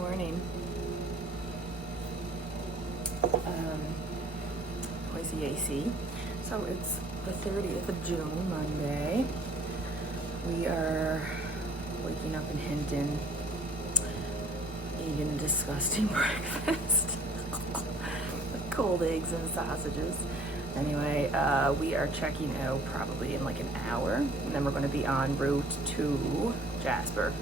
morning. Where's the AC? So it's the 30th of June, Monday. We are waking up in Hinton, eating a disgusting breakfast. Cold eggs and sausages. Anyway, we are checking out probably in like an hour, and then we're going to be en route to Jasper.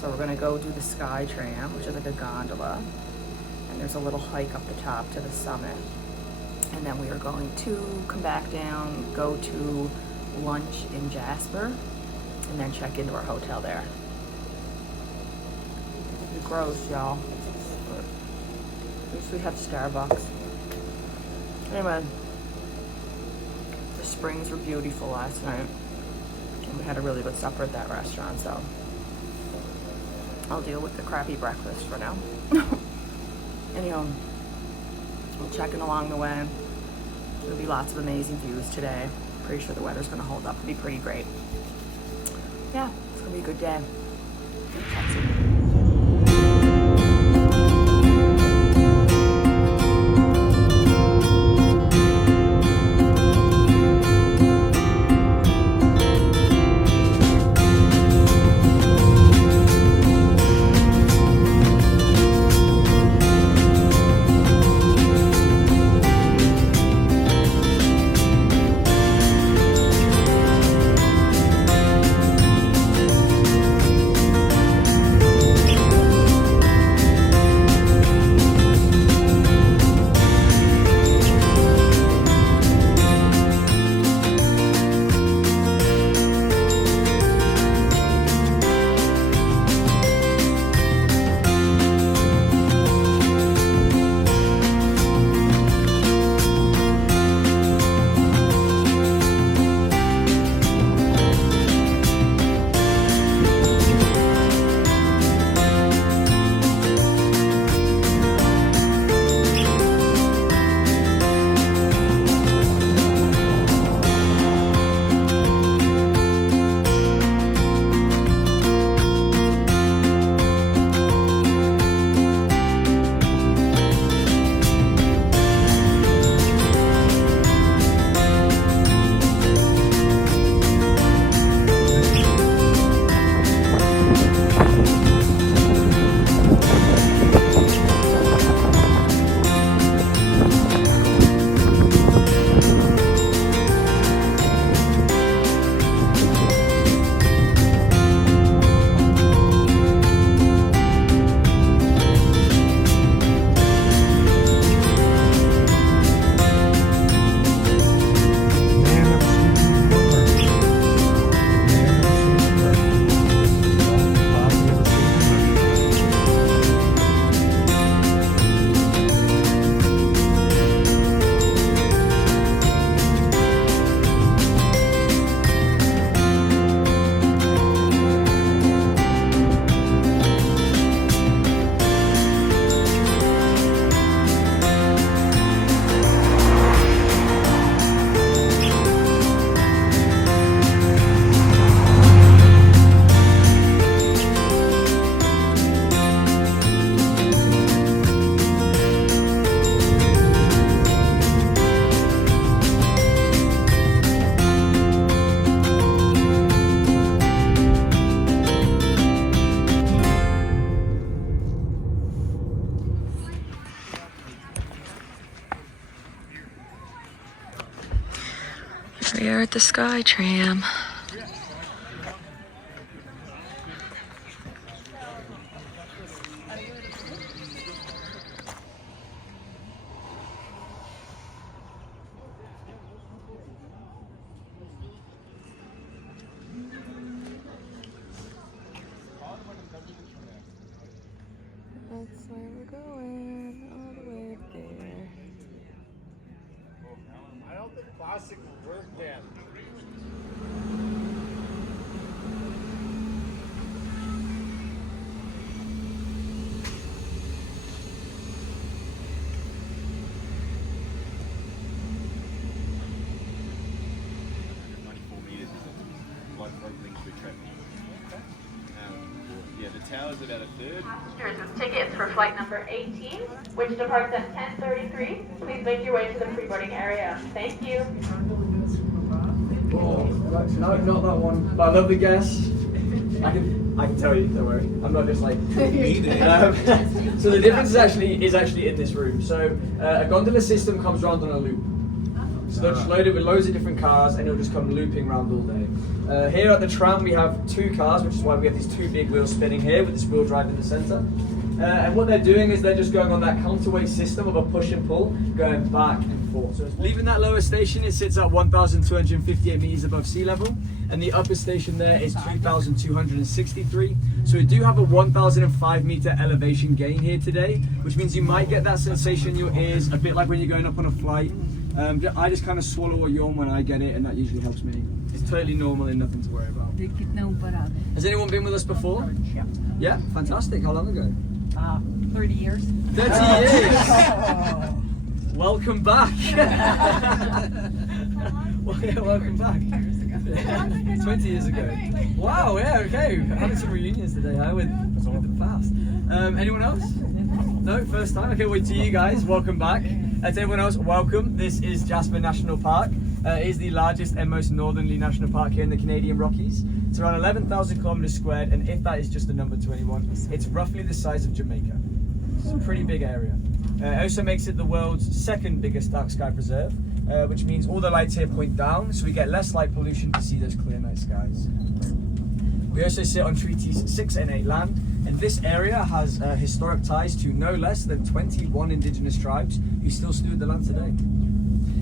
So we're going to go do the Skytram, which is like a gondola, and there's a little hike up the top to the summit. And then we are going to come back down, go to lunch in Jasper, and then check into our hotel there. It's gross, y'all. But at least we have Starbucks. Anyway, the springs were beautiful last night, and we had a really good supper at that restaurant, so I'll deal with the crappy breakfast for now. Anyhow, we're checking along the way. There'll be lots of amazing views today. Pretty sure the weather's gonna hold up and be pretty great. Yeah, it's gonna be a good day. Chat soon. We are at the Skytram. That's where we're going, all the way there. I don't think plastic will work then. tower's about a third. Passengers with tickets for flight number 18, which departs at 10:33, please make your way to the pre-boarding area. Thank you. Oh, no, not that one. But I love the guess. I can tell you. Don't worry. I'm not just like. So the difference is actually in this room. So a gondola system comes round on a loop. So they'll just load it with loads of different cars, and it'll just come looping around all day. Here at the tram, we have 2 cars, which is why we have these 2 big wheels spinning here with this wheel drive in the center. And what they're doing is they're just going on that counterweight system of a push and pull, going back and forth. So leaving that lower station, it sits at 1,258 meters above sea level, and the upper station there is 2,263. So we do have a 1,005 meter elevation gain here today, which means you might get that sensation in your ears, a bit like when you're going up on a flight. I just kind of swallow or yawn when I get it, and that usually helps me. It's totally normal and nothing to worry about. Has anyone been with us before? Yeah. Yeah, fantastic. How long ago? 30 years. 30 years! Welcome back! Well, yeah, welcome back. 20 years ago. Wow, yeah, okay. Having some reunions today, huh, with the past. Anyone else? No, first time? Okay, well, to you guys, welcome back. To everyone else, welcome. This is Jasper National Park. It is the largest and most northerly national park here in the Canadian Rockies. It's around 11,000 kilometers squared, and if that is just a number to anyone, it's roughly the size of Jamaica. It's a pretty big area. It also makes it the world's 2nd biggest dark sky preserve, which means all the lights here point down, so we get less light pollution to see those clear night skies. We also sit on treaties 6 and 8 land, and this area has historic ties to no less than 21 indigenous tribes who still steward the land today.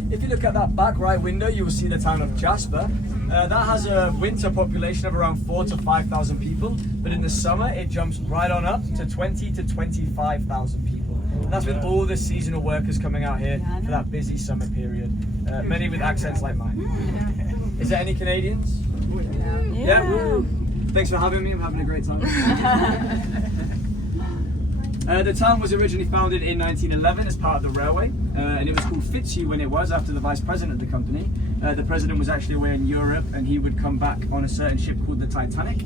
If you look at that back right window, you will see the town of Jasper. That has a winter population of around 4,000 to 5,000 people, but in the summer it jumps right on up to 20,000 to 25,000 people. And that's with all the seasonal workers coming out here for that busy summer period, many with accents like mine. Is there any Canadians? Yeah. Woo. Thanks for having me. I'm having a great time. The town was originally founded in 1911 as part of the railway, and it was called Fitzhugh when it was, after the vice president of the company. The president was actually away in Europe, and he would come back on a certain ship called the Titanic,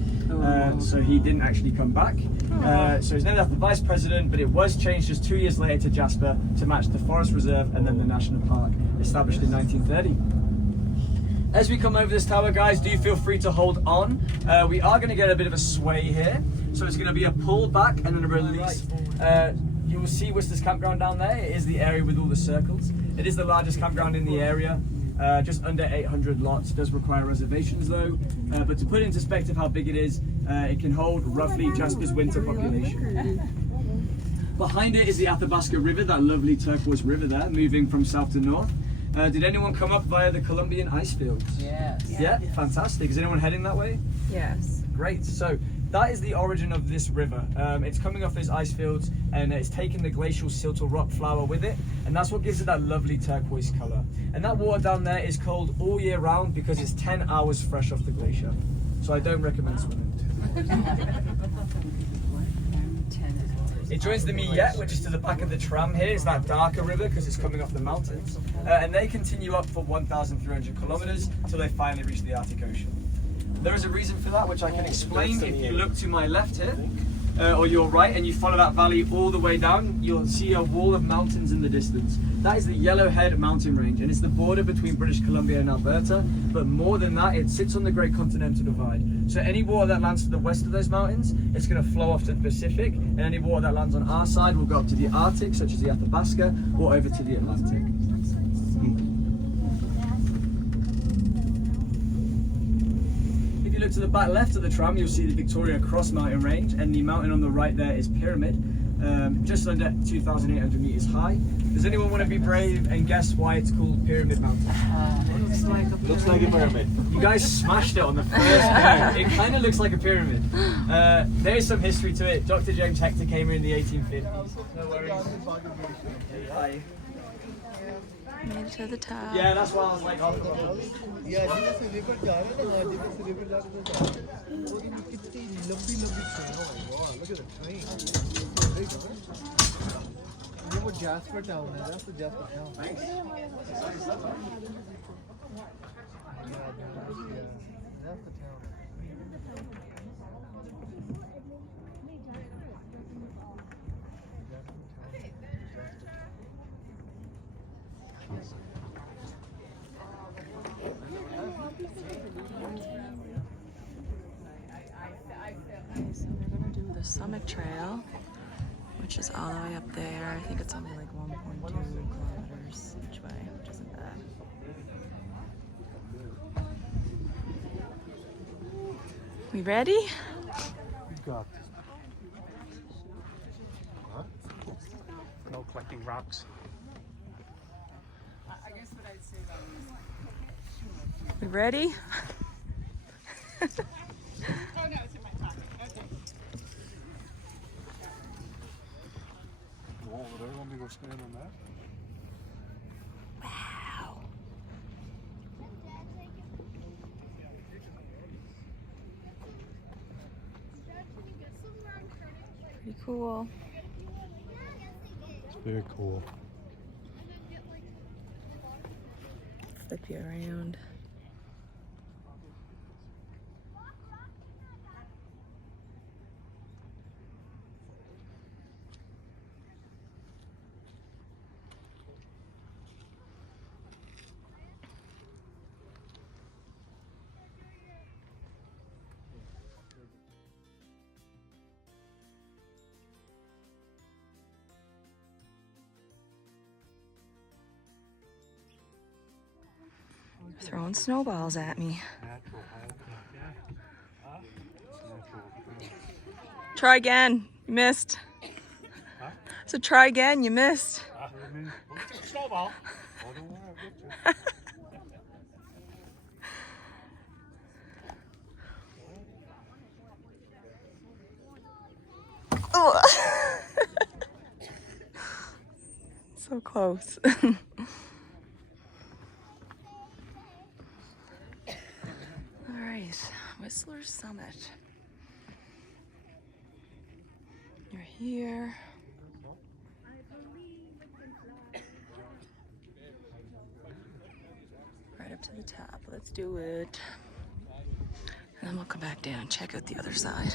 so he didn't actually come back. So he's named after the vice president, but it was changed just 2 years later to Jasper to match the forest reserve and then the national park, established in 1930. As we come over this tower, guys, do feel free to hold on. We are going to get a bit of a sway here. So it's going to be a pull back and then a release. You will see Worcester's campground down there. It is the area with all the circles. It is the largest campground in the area. Just under 800 lots. It does require reservations though. But to put it into perspective how big it is, it can hold roughly Jasper's winter population. Behind it is the Athabasca River, that lovely turquoise river there, moving from south to north. Did anyone come up via the Columbian ice fields? Yes. Yeah, fantastic. Is anyone heading that way? Yes. Great. So that is the origin of this river. It's coming off these ice fields, and it's taken the glacial silt or rock flour with it, and that's what gives it that lovely turquoise colour. And that water down there is cold all year round because it's 10 hours fresh off the glacier. So I don't recommend swimming. It joins the Miette, which is to the back of the tram here. It's that darker river because it's coming off the mountains. And they continue up for 1,300 kilometers till they finally reach the Arctic Ocean. There is a reason for that, which I can explain. If you look to my left here, or your right, and you follow that valley all the way down, you'll see a wall of mountains in the distance. That is the Yellowhead mountain range, and it's the border between British Columbia and Alberta. But more than that, it sits on the Great Continental Divide. So any water that lands to the west of those mountains, it's going to flow off to the Pacific, and any water that lands on our side will go up to the Arctic, such as the Athabasca, or over to the Atlantic. If you look to the back left of the tram, you'll see the Victoria Cross mountain range, and the mountain on the right there is Pyramid, just under 2,800 meters high. Does anyone want to be brave and guess why it's called Pyramid Mountain? Looks like a pyramid. You guys smashed it on the first go. It kind of looks like a pyramid. There is some history to it. Dr. James Hector came here in the 1850s. No worries. Hi. Made it to the top. Yeah, that's why I was like, oh, Yeah, जिधर से river जा रहे हैं ना, जिधर से river जा रहे हैं, वो कितनी लंबी लंबी train है. Wow, look at the train. Big, huh? You know what Jasper town is? That's the Jasper town. Thanks. Yeah, that's the town. the Summit Trail, which is all the way up there. I think it's only like 1.2 kilometers each way, which isn't bad. We ready? You got this. Huh? No collecting rocks. We ready? Go over there, let me go stand on that. Wow. Pretty cool. It's very cool. Flip you around. Throwing snowballs at me. Natural Try again. You missed. So try again. You missed. Snowball. Oh, don't worry, I'll get you. Oh. So close. All right, Whistler Summit. You're here. Right up to the top. Let's do it. And then we'll come back down and check out the other side.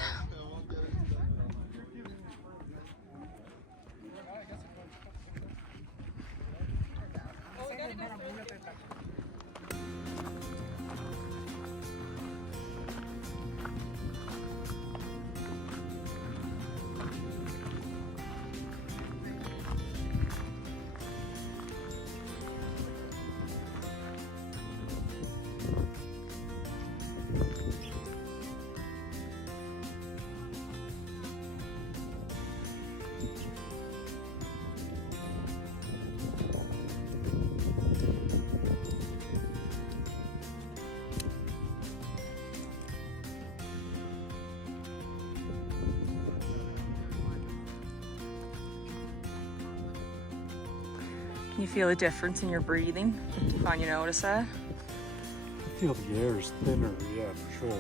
Can you feel a difference in your breathing? Do you find you notice that? I feel the air is thinner, yeah, for sure.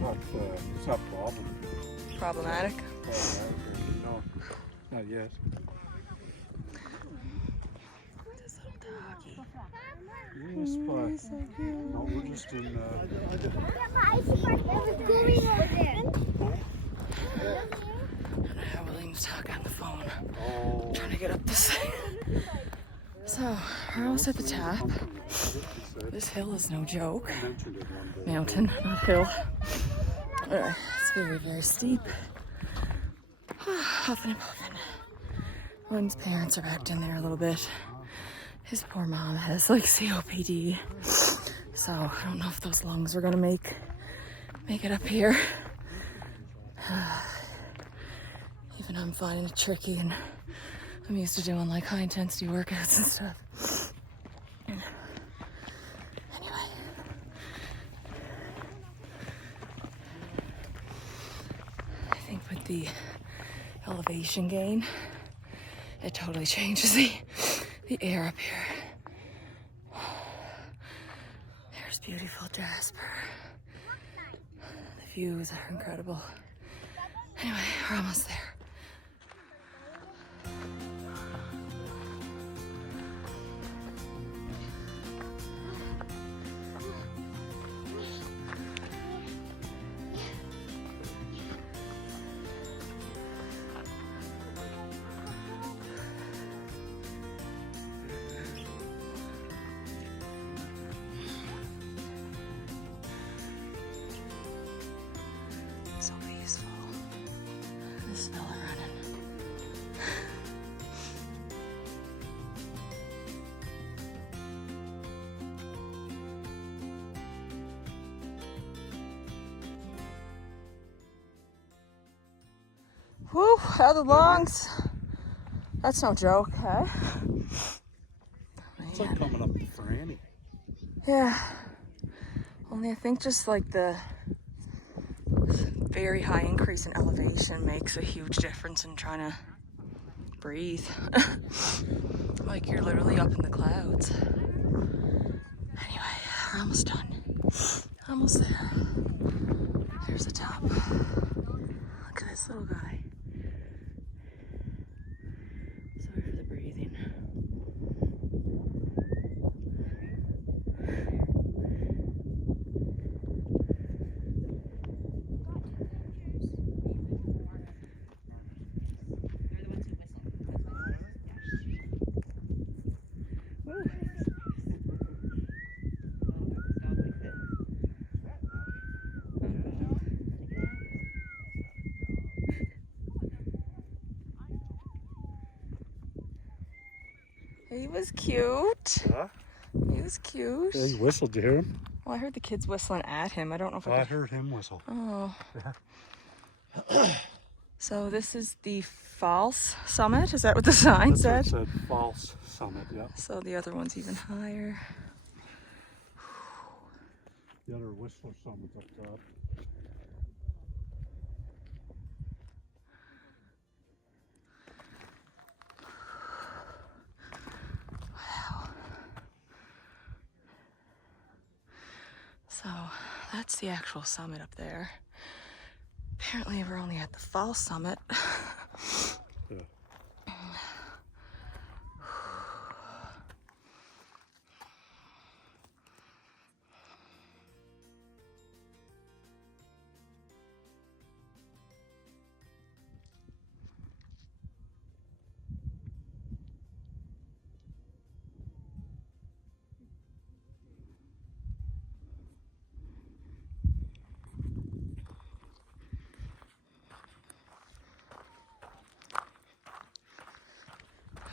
But it's not Problematic? problematic. No, not yet. This little doggy. Yes, but no, we're just in. William's talking on the phone. Oh, Trying to get up this thing. So, we're almost at the top. This hill is no joke. mentioned it one day. Mountain, not hill. It's very, very steep. Huffing and puffing. William's parents are backed in there a little bit. His poor mom has like COPD. So, I don't know if those lungs are gonna make it up here. Even I'm finding it tricky, and I'm used to doing like high intensity workouts and stuff. Anyway. I think with the elevation gain, it totally changes the air up here. There's beautiful Jasper. The views are incredible. Anyway, we're almost there. So peaceful. smell it running. Whew, how the lungs. That's no joke, huh? It's like coming up to Franny. Yeah. Only I think just like the very high increase in elevation makes a huge difference in trying to breathe. Like you're literally up in the clouds. Anyway, we're almost done. Almost there. There's the top. Look at this little guy. Sorry for the breathing. He was cute. Huh? He was cute. Yeah, he whistled. Did you hear him? Well, I heard the kids whistling at him. I don't know if I heard him whistle. Oh. So this is the false summit. Is that what the sign That's said? what it said. False summit. Yeah. So the other one's even higher. The other Whistler summit's up top. Wow. So that's the actual summit up there. Apparently we're only at the false summit. Yeah.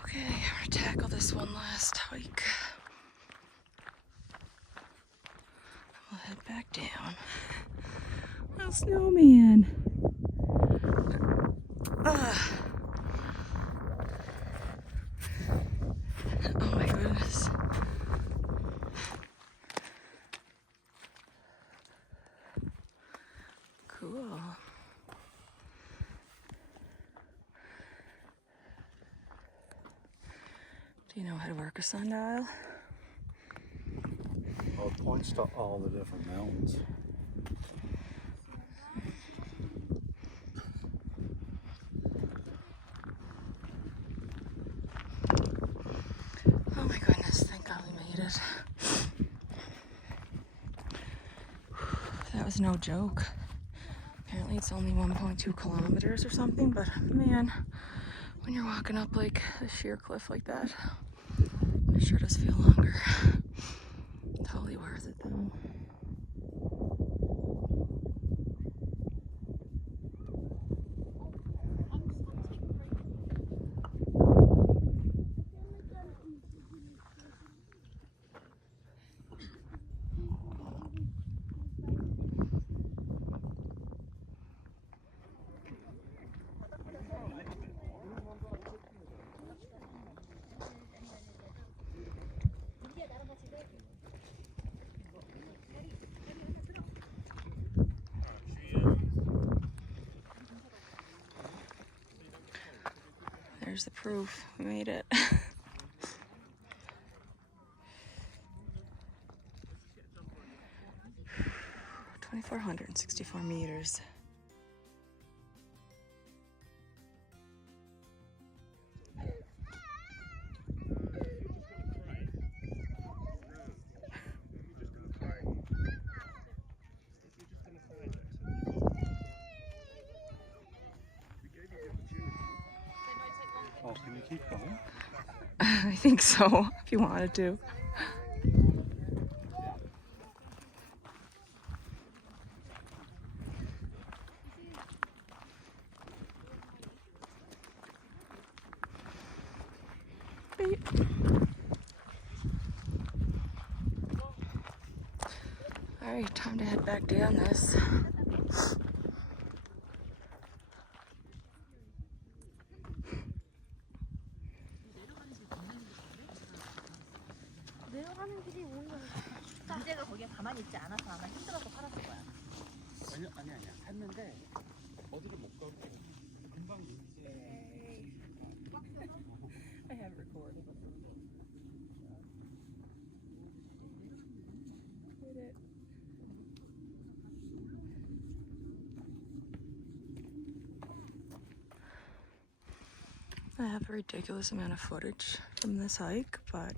Okay, I'm gonna tackle this one last hike. We'll head back down. Little snowman. Oh my goodness. Cool. Do you know how to work a sundial? Well, it points to all the different mountains. Oh my goodness, thank God we made it. That was no joke. Apparently it's only 1.2 kilometers or something, but man, when you're walking up like a sheer cliff like that, it sure does feel longer. Totally worth it though. There's the proof. We made it. 2,464 meters. Oh, can you keep going? I think so, if you wanted to. Alright, time to head back down this. 내려가는 길이 오히려 문제가 거기에 가만히 있지 않아서 아마 힘들어서 팔았을 거야. 아니야. 샀는데 어디를 못 가고 금방 이제 I have recorded. I have a ridiculous amount of footage from this hike, but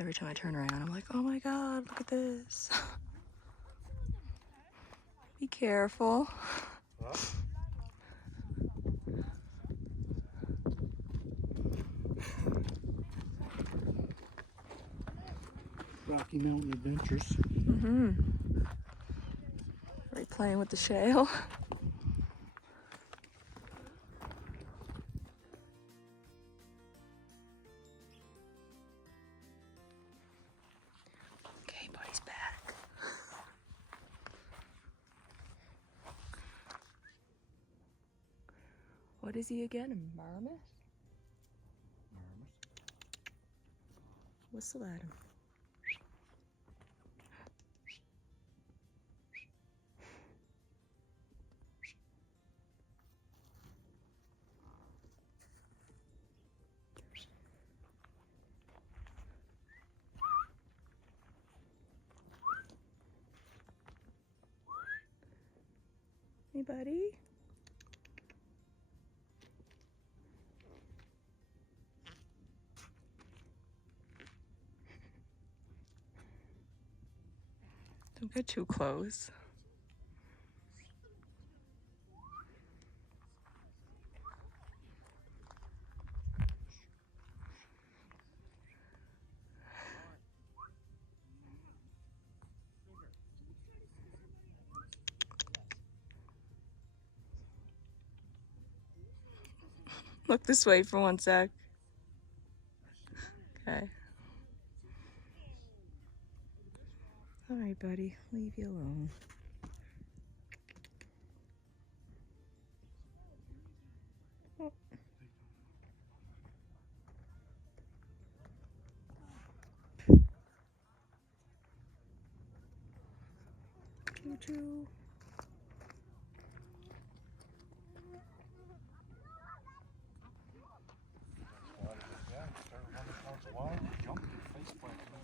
every time I turn around, I'm like, oh my god, look at this. Be careful. Rocky Mountain Adventures. Mm-hmm. Are you playing with the shale? Okay, buddy's back. What is he again? A marmot? Whistle at him. Hey, buddy. Don't get too close. Look this way for 1 sec. Okay. All right, buddy. Leave you alone. Oh. Choo-choo.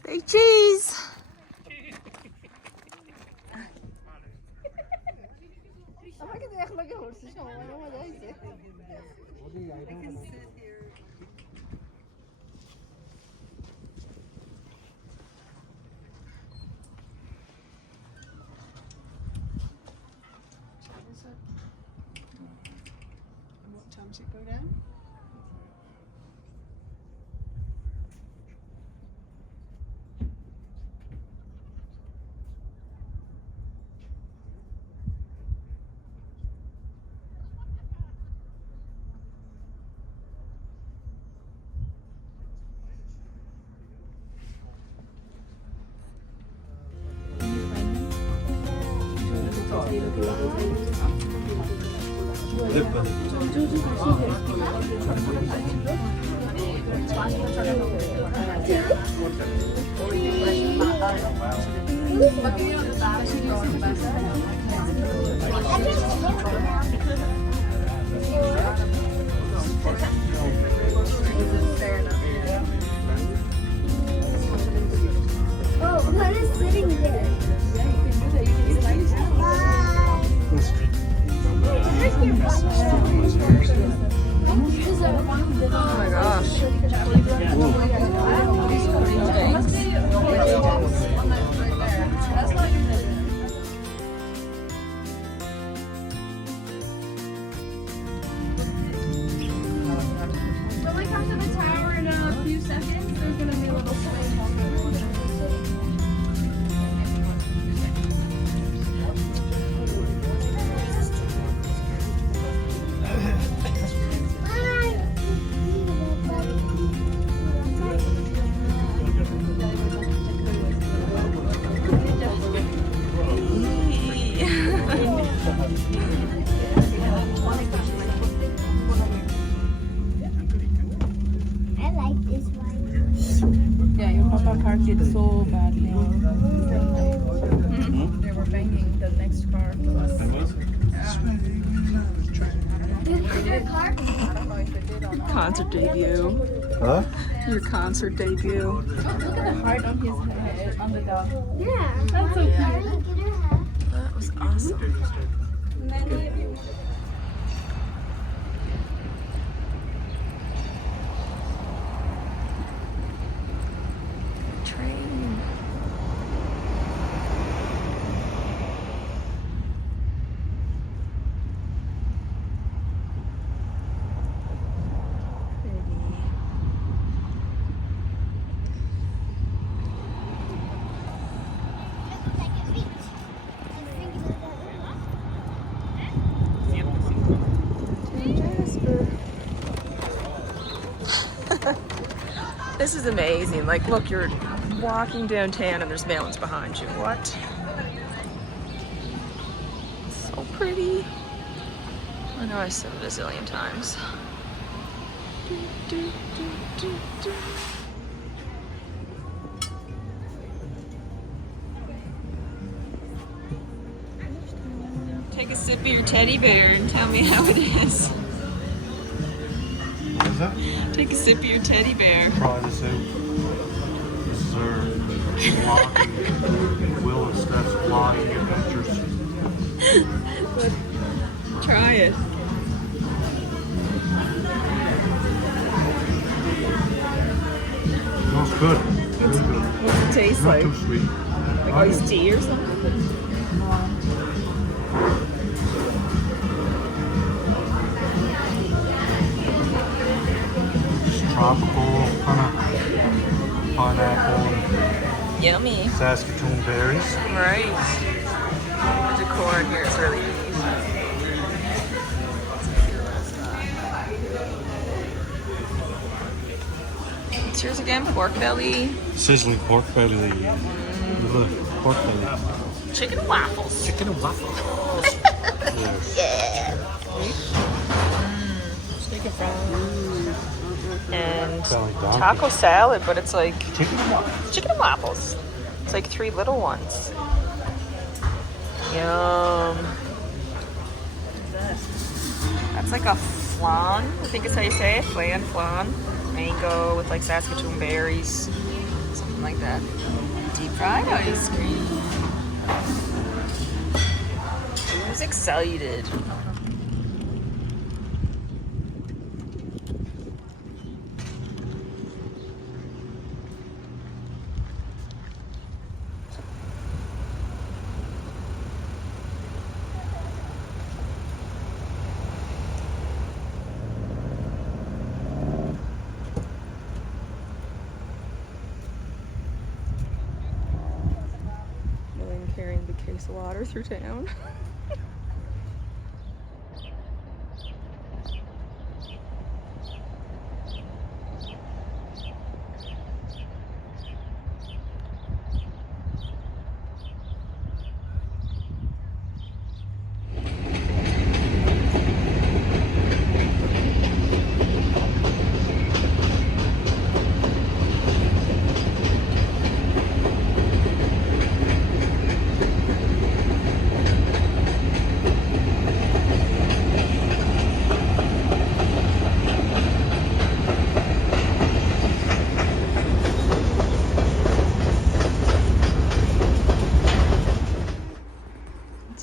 Hey, cheese! What time does it go down? Oh, what is sitting there? Oh my gosh. When we come to the tower in a few seconds, there's gonna be a little it so badly. They were banging the next car to us. Concert debut. Huh? Your concert debut. Look at the heart on his head, on the dog. Yeah. That's so cute. That was awesome. Train. Jasper. This is amazing. Like, look, you're walking downtown and there's mountains behind you. What? So pretty. I know I said it a zillion times. Take a sip of your teddy bear and tell me how it is. What is that? Take a sip of your teddy bear. Try this out. This is our vlogging. Will and Steph's vlogging adventures. Try it. Smells good. Really good. What's it taste Not like? too sweet. Like iced tea or something? Just tropical kind of pineapple, Yummy. Saskatoon berries. Right. The decor in here is really neat. What's yours again? Pork belly? Sizzling pork belly. Look, pork belly. Chicken and waffles. Chicken and waffles. Yeah. Steak and fries. And Sound like donkey. taco salad, but it's like Chicken and waffles. chicken and waffles. It's like 3 little ones. Yum. That's like a flan, I think is how you say it. Flan. Mango with like Saskatoon berries. Something like that. Deep fried ice cream. Who's excited? Carrying the case of water through town.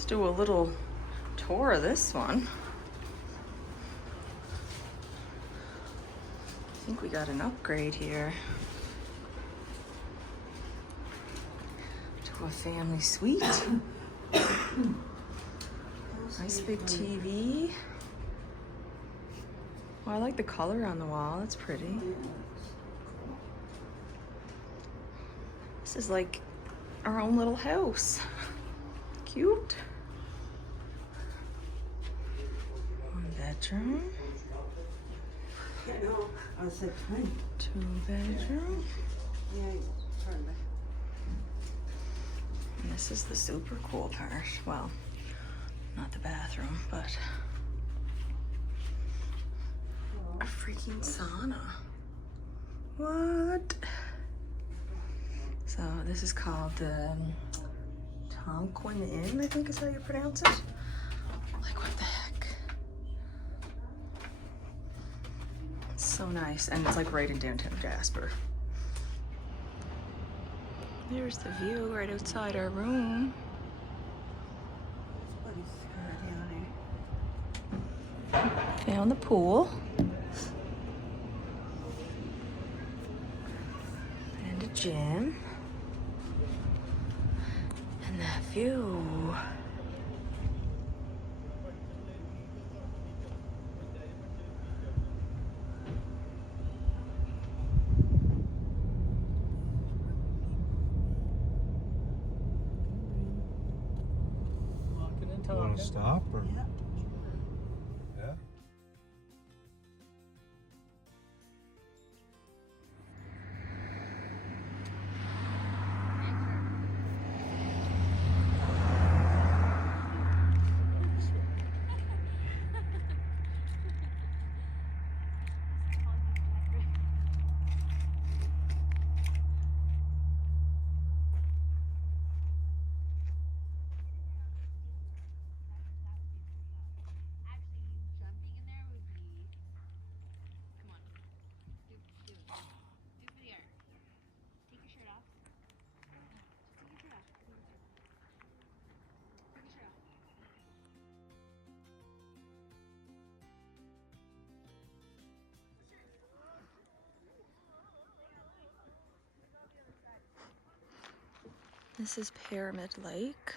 Do a little tour of this one. I think we got an upgrade here to a family suite. Nice big TV. Oh, I like the color on the wall. That's pretty. This is like our own little house. Cute. Bedroom. I was like, 2 bedroom. And this is the super cool part. Well, not the bathroom, but a freaking sauna. What? So this is called the Tonquin Inn, I think is how you pronounce it. Like, what the heck? It's so nice, and it's like right in downtown Jasper. There's the view right outside our room. Found the pool. And a gym. And that view. Walking and You want talking. to stop or? Yeah. Jumping in there would be. Come on. Do it. Do it for the art. Take your shirt off. Take your shirt off. Take your shirt off. This is Pyramid Lake.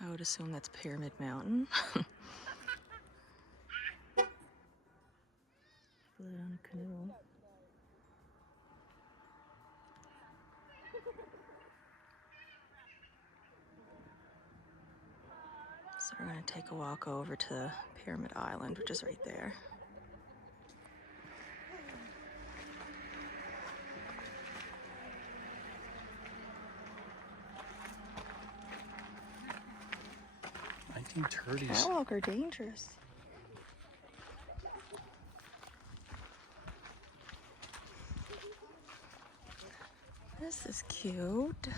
I would assume that's Pyramid Mountain. Float on a canoe. So we're gonna take a walk over to Pyramid Island, which is right there. Catwalk are dangerous. This is cute.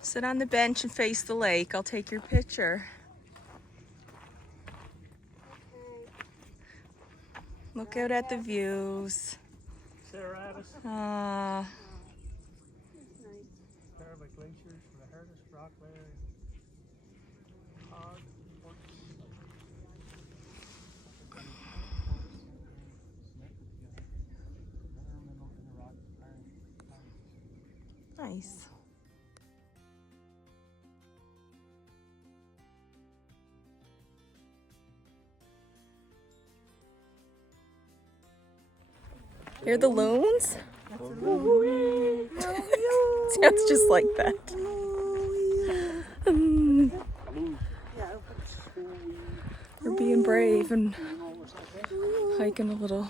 Sit on the bench and face the lake. I'll take your picture. Look out at the views. Serratus. Ah, Panoramic glaciers from the hardest rock layer. Hog. nice. Hear the loons? Sounds just like that. We're being brave and hiking a little.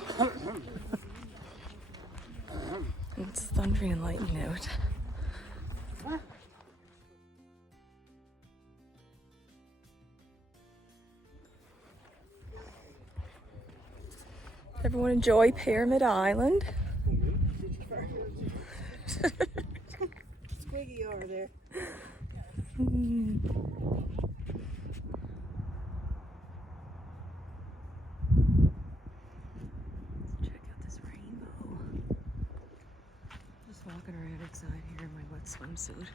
It's thundering and lightning out. Everyone enjoy Pyramid Island. Squiggy over there. Check out this rainbow. Just walking around outside here in my wet swimsuit.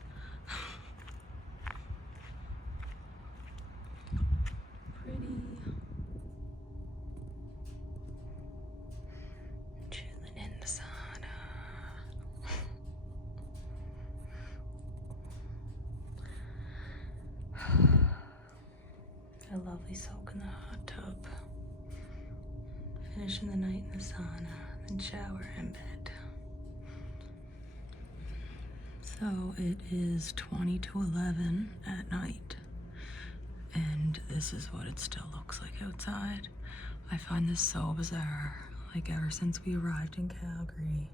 lovely soak in the hot tub. Finishing the night in the sauna, then shower and bed. So it is 20 to 11 at night, and this is what it still looks like outside. I find this so bizarre. Like, ever since we arrived in Calgary,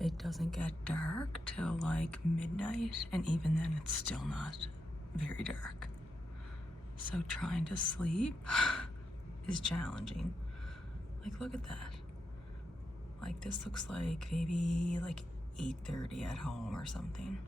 it doesn't get dark till like midnight, and even then it's still not very dark. So trying to sleep is challenging. Like, look at that. Like, this looks like maybe like 8:30 at home or something.